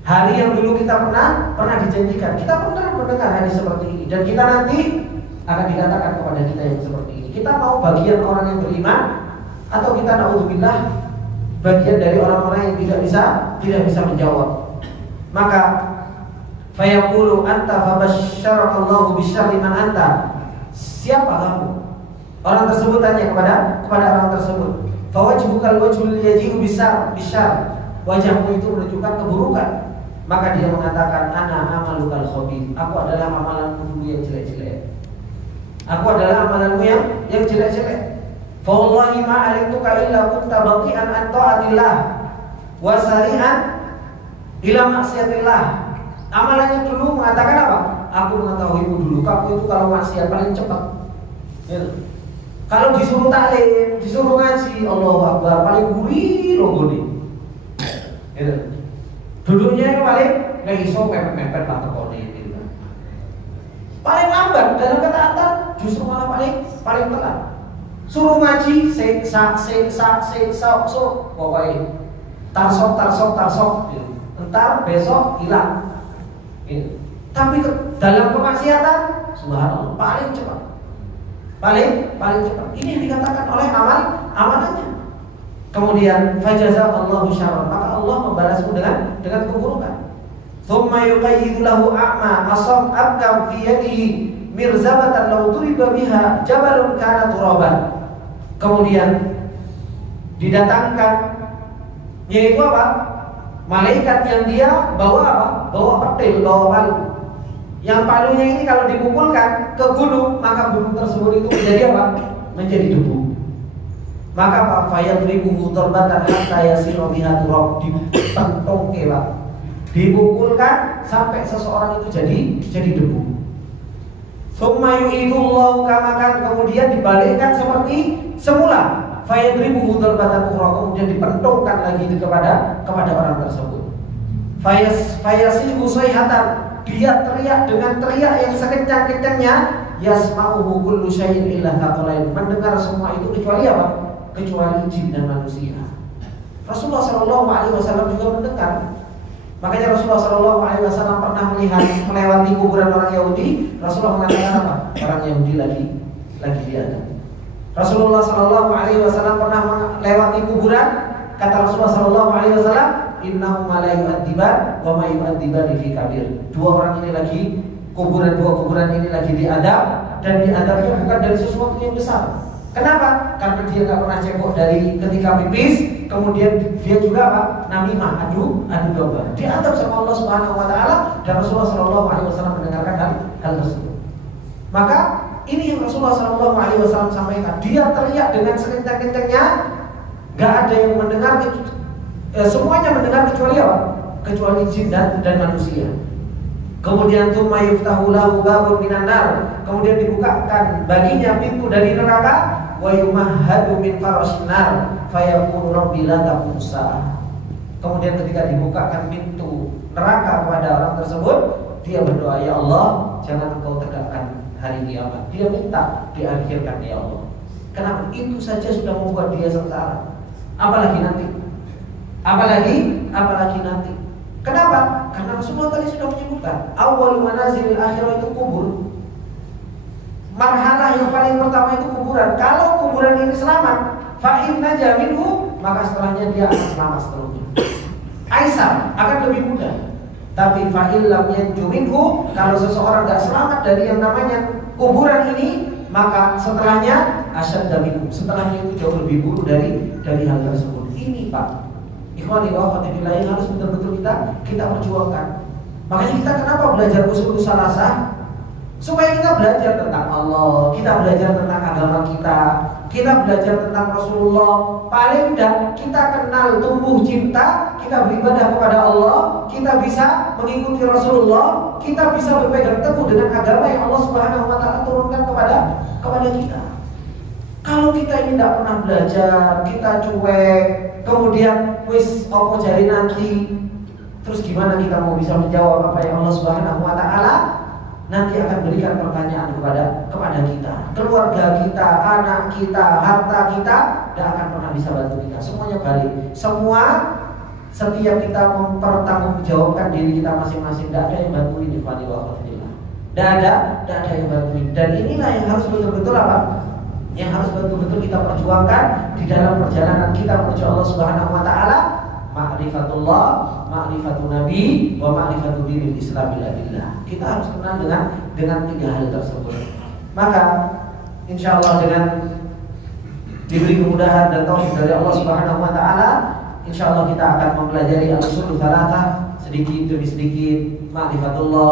Hari yang dulu kita pernah dijanjikan. Kita pernah mendengar hari seperti ini, dan kita nanti akan dikatakan kepada kita yang seperti ini. Kita mau bagian orang yang beriman, atau kita naudzubillah bagian dari orang-orang yang tidak bisa menjawab. Maka fayaqulu anta fabasyarakallahu bisyarri man anta. Siapa kamu? Orang tersebut tanya kepada orang tersebut. Fawajhukal wajhul yaji'u bisyarr. Wajahmu itu menunjukkan keburukan. Maka dia mengatakan ana amalukal khabith. Aku adalah amalanmu dulu yang jelek-jelek. Aku adalah amalanmu yang jelek-jelek. Fa wallahi ma alimtuka illa kunta bati'an an ta'atillah wa sari'an ila maksiatillah. Amalannya dulu mengatakan apa? Aku mengetahuimu dulu, kamu itu kalau maksiat paling cepat. Ya. Kalau disuruh taklim, disuruh ngaji, Allahu Akbar, paling gurih logone. Ya. Duduknya paling nggak iso mepet-mepet lah tekone gitu. Paling lambat dalam ketaatan justru malah paling telat. Suruh ngaji, seksa, pokoknya tarsok. Entar besok hilang. Tapi dalam kemaksiatan, subhanallah, paling cepat. Paling cepat. Ini yang dikatakan oleh amalannya. Kemudian fajazallahu syarran, maka Allah membalasmu dengan keburukan. Tsumma yuqayyidu lahu a'ma asab abkam fi yadihi mirzabatan law turiba biha jabalun kana turaban. Kemudian didatangkan, yaitu apa? Malaikat yang dia bawa apa? Bawa petil, bawa palu. Yang palunya ini kalau dipukulkan ke gunung, maka gunung tersebut itu menjadi apa? Menjadi debu. Maka Pak fayadribuhu darbatan hatta yasiru biha turab, dipentongke Pak. Dipukulkan sampai seseorang itu jadi debu. Tsumma yu'idullahu kama kan, kemudian dibalikkan seperti semula. Fayadribuhu darbatan ukhra, kemudian dipentongkan lagi kepada orang tersebut. Fayasihu sayhatan, dia teriak dengan teriak yang sekencang-kencangnya, yasma'uhu kullu syai'in illa thaqalain, mendengar semua itu kecuali apa? Kecuali jin dan manusia. Rasulullah SAW juga mendengar. Makanya Rasulullah SAW pernah melewati kuburan orang Yahudi. Rasulullah mengatakan apa? Orang Yahudi lagi diadab. Rasulullah SAW pernah melewati kuburan. Kata Rasulullah SAW, innahu la yu'adziban wa ma yu'adziban fi kabir. Dua kuburan ini lagi diadab, dan diadabnya bukan dari sesuatu yang besar. Kenapa? Karena dia nggak pernah cebok dari ketika pipis, kemudian dia juga apa? Namimah, adu domba. Diadab sama Allah Subhanahu Wa Taala, dan Rasulullah SAW mendengarkan hal tersebut. Maka ini yang Rasulullah SAW sampaikan. Dia teriak dengan sekencang-kencangnya, nggak ada yang mendengar, semuanya mendengar kecuali apa? Kecuali jin dan manusia. Kemudian tsumma yuftahu lahu babun minan nar, kemudian dibukakan baginya pintu dari neraka, wa yumahhadu min farashin nar fayaqulu rabbi la taqsa. Kemudian ketika dibukakan pintu neraka kepada orang tersebut, dia berdoa, ya Allah, jangan Engkau tegakkan hari kiamat. Dia minta diakhirkan, ya Allah. Kenapa? Itu saja sudah membuat dia sengsara. Apalagi nanti. Kenapa? Karena Rasulullah tadi sudah menyebutkan awal manazilil akhirah itu kubur. Marhalah yang paling pertama itu kuburan. Kalau kuburan ini selamat, fa inna jaminhu, maka setelahnya dia akan selamat seterusnya. Aisyah akan lebih mudah. Tapi fa illam yanjuminhu, kalau seseorang tidak selamat dari yang namanya kuburan ini, maka setelahnya asyadda minhu, setelahnya itu jauh lebih buruk dari hal tersebut. Ini Pak, ikhwani wa akhwati fillah, yang harus betul-betul kita perjuangkan. Makanya kita kenapa belajar usul salasah? Supaya kita belajar tentang Allah, kita belajar tentang agama kita belajar tentang Rasulullah. Paling tidak kita kenal, tumbuh cinta, kita beribadah kepada Allah, kita bisa mengikuti Rasulullah, kita bisa berpegang teguh dengan agama yang Allah Subhanahu Wa Taala turunkan kepada kita. Kalau kita ini tidak pernah belajar, kita cuek, kemudian wis opo jari nanti, terus gimana kita mau bisa menjawab apa yang Allah Subhanahu Wa Taala nanti akan berikan pertanyaan kepada kita, keluarga kita, anak kita, harta kita, tidak akan pernah bisa bantu kita. Semuanya balik. Setiap kita mempertanggungjawabkan diri kita masing-masing, tidak ada yang bantuin di Fani wa Fadillah. Tidak ada yang bantuin. Dan inilah yang harus betul-betul apa? yang harus betul-betul kita perjuangkan di dalam perjalanan kita menuju Allah Subhanahu wa taala. Ma'rifatullah, ma'rifatun nabi, wa ma'rifatu dinil Islam billah. Kita harus kenal dengan tiga hal tersebut. Maka insyaallah dengan diberi kemudahan dan taufik dari Allah Subhanahu wa taala, insyaallah kita akan mempelajari al-usul tsalatsah sedikit demi sedikit. Ma'rifatullah,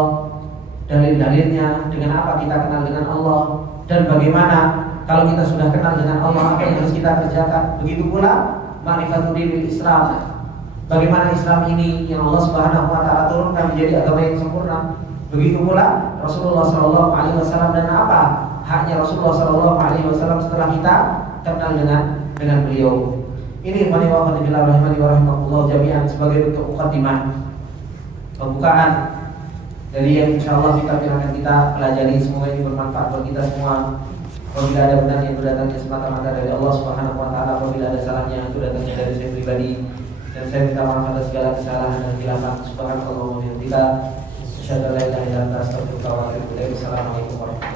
dalil-dalilnya, dengan apa kita kenal dengan Allah, dan bagaimana kalau kita sudah kenal dengan Allah apa yang harus kita kerjakan. Begitu pula ma'rifatul dinil Islam, bagaimana Islam ini yang Allah Subhanahu wa taala turunkan menjadi agama yang sempurna. Begitu pula Rasulullah sallallahu alaihi wasallam dan apa haknya Rasulullah sallallahu alaihi wasallam setelah kita kenal dengan beliau. Ini ikhwani wa akhwati fillah rahimani wa rahimakumullah jami'an sebagai bentuk mukadimah, pembukaan dari yang insyaallah kita akan kita pelajari. Semoga ini bermanfaat bagi kita semua. Apabila ada benar yang datangnya semata-mata dari Allah Subhanahu wa taala, apabila ada salahnya itu datangnya dari saya pribadi, dan saya minta maaf atas segala kesalahan dan khilafan. Subhanallah wa bihamdika, asyhadu an la ilaha illa anta, astaghfiruka wa atubu ilaik. Wassalamualaikum warahmatullahi wabarakatuh.